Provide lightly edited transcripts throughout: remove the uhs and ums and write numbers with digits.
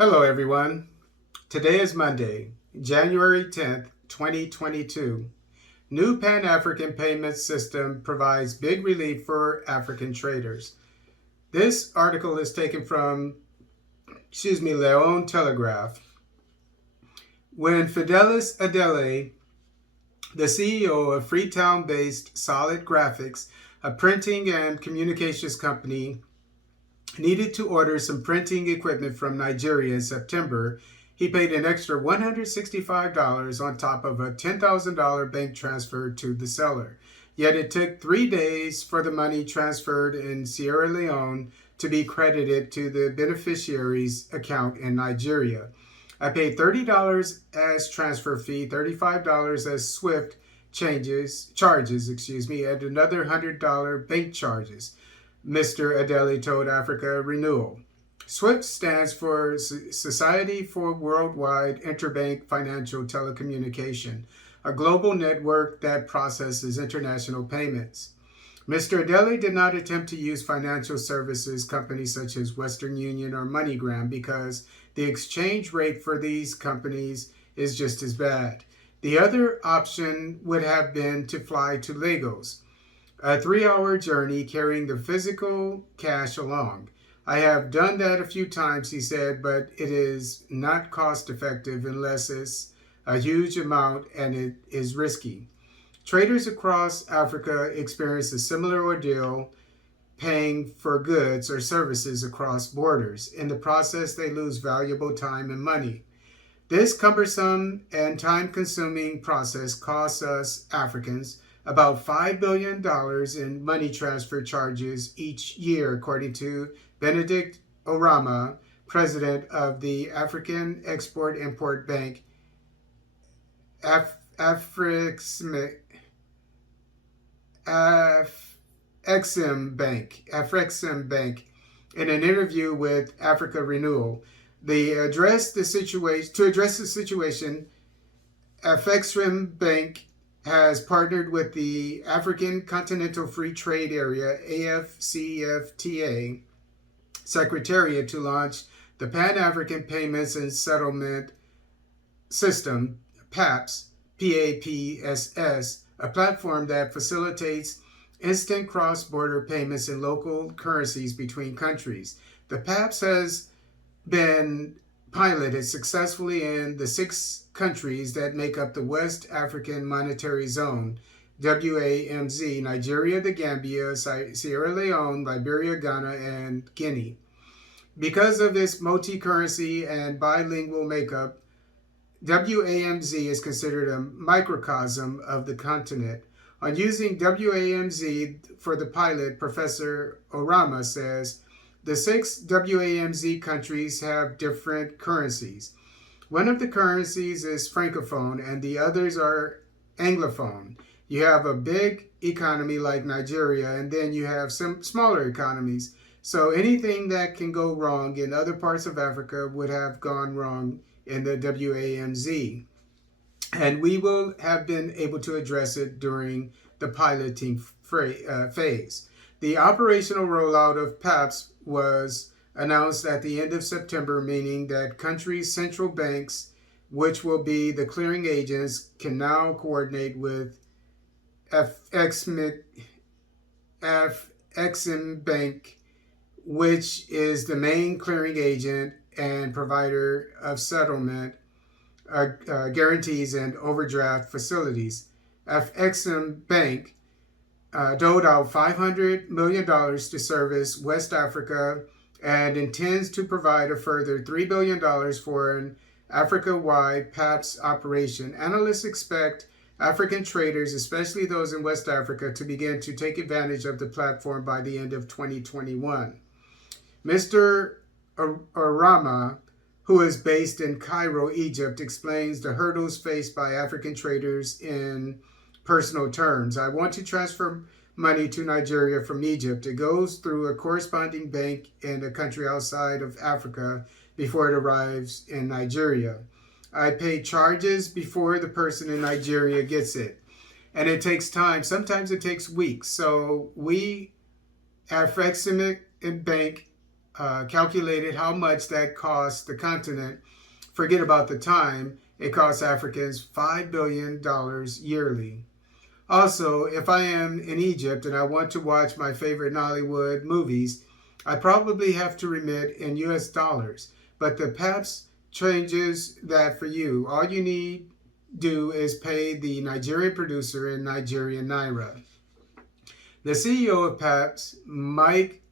Hello, everyone. Today is Monday, January 10th, 2022. New Pan African payment system provides big relief for African traders. This article is taken from, Leon Telegraph. When Fidelis Adele, the CEO of Freetown based Solid Graphics, a printing and communications company, needed to order some printing equipment from Nigeria in September, he paid an extra $165 on top of a $10,000 bank transfer to the seller. Yet it took 3 days for the money transferred in Sierra Leone to be credited to the beneficiary's account in Nigeria. I paid $30 as transfer fee, $35 as SWIFT charges, and another $100 bank charges, Mr. Adele told Africa Renewal. SWIFT stands for Society for Worldwide Interbank Financial Telecommunication, a global network that processes international payments. Mr. Adele did not attempt to use financial services companies such as Western Union or MoneyGram because the exchange rate for these companies is just as bad. The other option would have been to fly to Lagos, a 3-hour journey carrying the physical cash along. I have done that a few times, he said, but it is not cost effective unless it's a huge amount and it is risky. Traders across Africa experience a similar ordeal paying for goods or services across borders. In the process, they lose valuable time and money. This cumbersome and time-consuming process costs us Africans about $5 billion in money transfer charges each year, according to Benedict Orama, president of the African Export-Import Bank, Afrexim Bank, in an interview with Africa Renewal. To address the situation, Afrexim Bank has partnered with the African Continental Free Trade Area, AFCFTA, Secretariat to launch the Pan-African Payments and Settlement System, PAPS, PAPSS, a platform that facilitates instant cross-border payments in local currencies between countries. The PAPS has been piloted successfully in the 6 countries that make up the West African Monetary Zone, WAMZ: Nigeria, the Gambia, Sierra Leone, Liberia, Ghana, and Guinea. Because of its multi-currency and bilingual makeup, WAMZ is considered a microcosm of the continent. On using WAMZ for the pilot, Professor Orama says, the 6 WAMZ countries have different currencies. One of the currencies is Francophone and the others are Anglophone. You have a big economy like Nigeria, and then you have some smaller economies. So anything that can go wrong in other parts of Africa would have gone wrong in the WAMZ. And we will have been able to address it during the piloting phase. The operational rollout of PAPS was announced at the end of September, meaning that countries' central banks, which will be the clearing agents, can now coordinate with Afrexim Bank, which is the main clearing agent and provider of settlement, guarantees, and overdraft facilities. Afrexim Bank doled out $500 million to service West Africa and intends to provide a further $3 billion for an Africa-wide PAPS operation. Analysts expect African traders, especially those in West Africa, to begin to take advantage of the platform by the end of 2021. Mr. Orama, who is based in Cairo, Egypt, explains the hurdles faced by African traders in personal terms. I want to transfer money to Nigeria from Egypt. It goes through a corresponding bank in a country outside of Africa before it arrives in Nigeria. I pay charges before the person in Nigeria gets it. And it takes time. Sometimes it takes weeks. So we at Afrexim Bank calculated how much that cost the continent. Forget about the time. It costs Africans $5 billion yearly. Also, if I am in Egypt and I want to watch my favorite Nollywood movies, I probably have to remit in US dollars. But the PAPS changes that for you. All you need do is pay the Nigerian producer in Nigerian Naira. The CEO of PAPS, Mike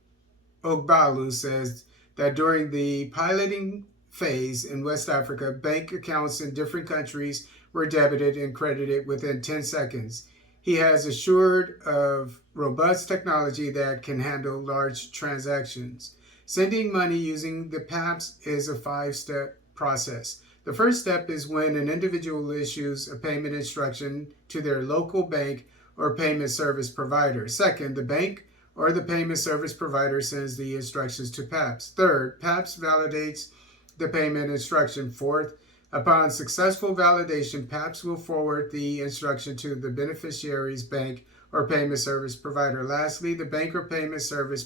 Ogbalu, says that during the piloting phase in West Africa, bank accounts in different countries were debited and credited within 10 seconds. He has assured of robust technology that can handle large transactions. Sending money using the PAPS is a 5-step process. The first step is when an individual issues a payment instruction to their local bank or payment service provider. Second, the bank or the payment service provider sends the instructions to PAPS. Third, PAPS validates the payment instruction. Fourth, upon successful validation, PAPS will forward the instruction to the beneficiary's bank or payment service provider. Lastly, the bank or payment service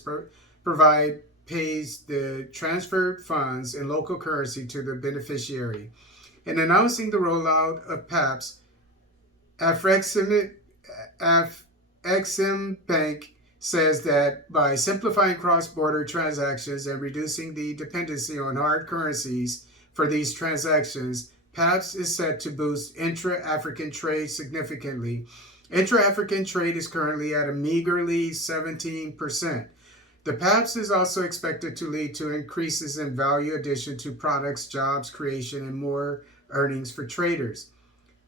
provider pays the transferred funds in local currency to the beneficiary. In announcing the rollout of PAPS, Afrexim Bank says that by simplifying cross-border transactions and reducing the dependency on hard currencies for these transactions, PAPS is set to boost intra-African trade significantly. Intra-African trade is currently at a meagerly 17%. The PAPS is also expected to lead to increases in value addition to products, jobs creation, and more earnings for traders.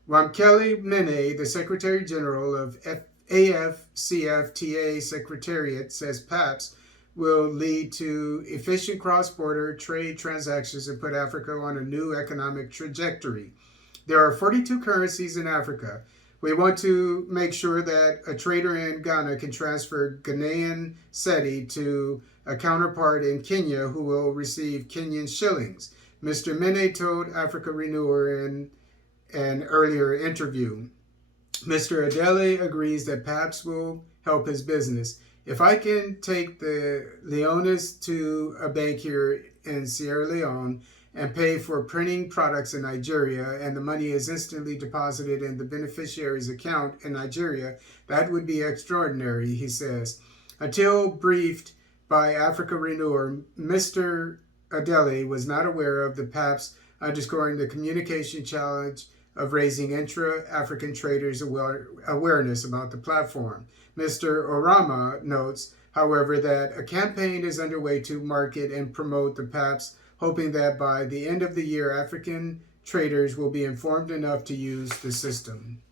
Wamkeli Mene, the Secretary General of AFCFTA Secretariat, says PAPS will lead to efficient cross-border trade transactions and put Africa on a new economic trajectory. There are 42 currencies in Africa. We want to make sure that a trader in Ghana can transfer Ghanaian cedi to a counterpart in Kenya who will receive Kenyan shillings, Mr. Mene told Africa Renewer in an earlier interview. Mr. Adele agrees that PAPS will help his business. If I can take the Leones to a bank here in Sierra Leone and pay for printing products in Nigeria, and the money is instantly deposited in the beneficiary's account in Nigeria, that would be extraordinary, he says. Until briefed by Africa Renewer, Mr. Adele was not aware of the PAPS, underscoring the communication challenge of raising intra-African traders' awareness about the platform. Mr. Orama notes, however, that a campaign is underway to market and promote the PAPS, hoping that by the end of the year, African traders will be informed enough to use the system.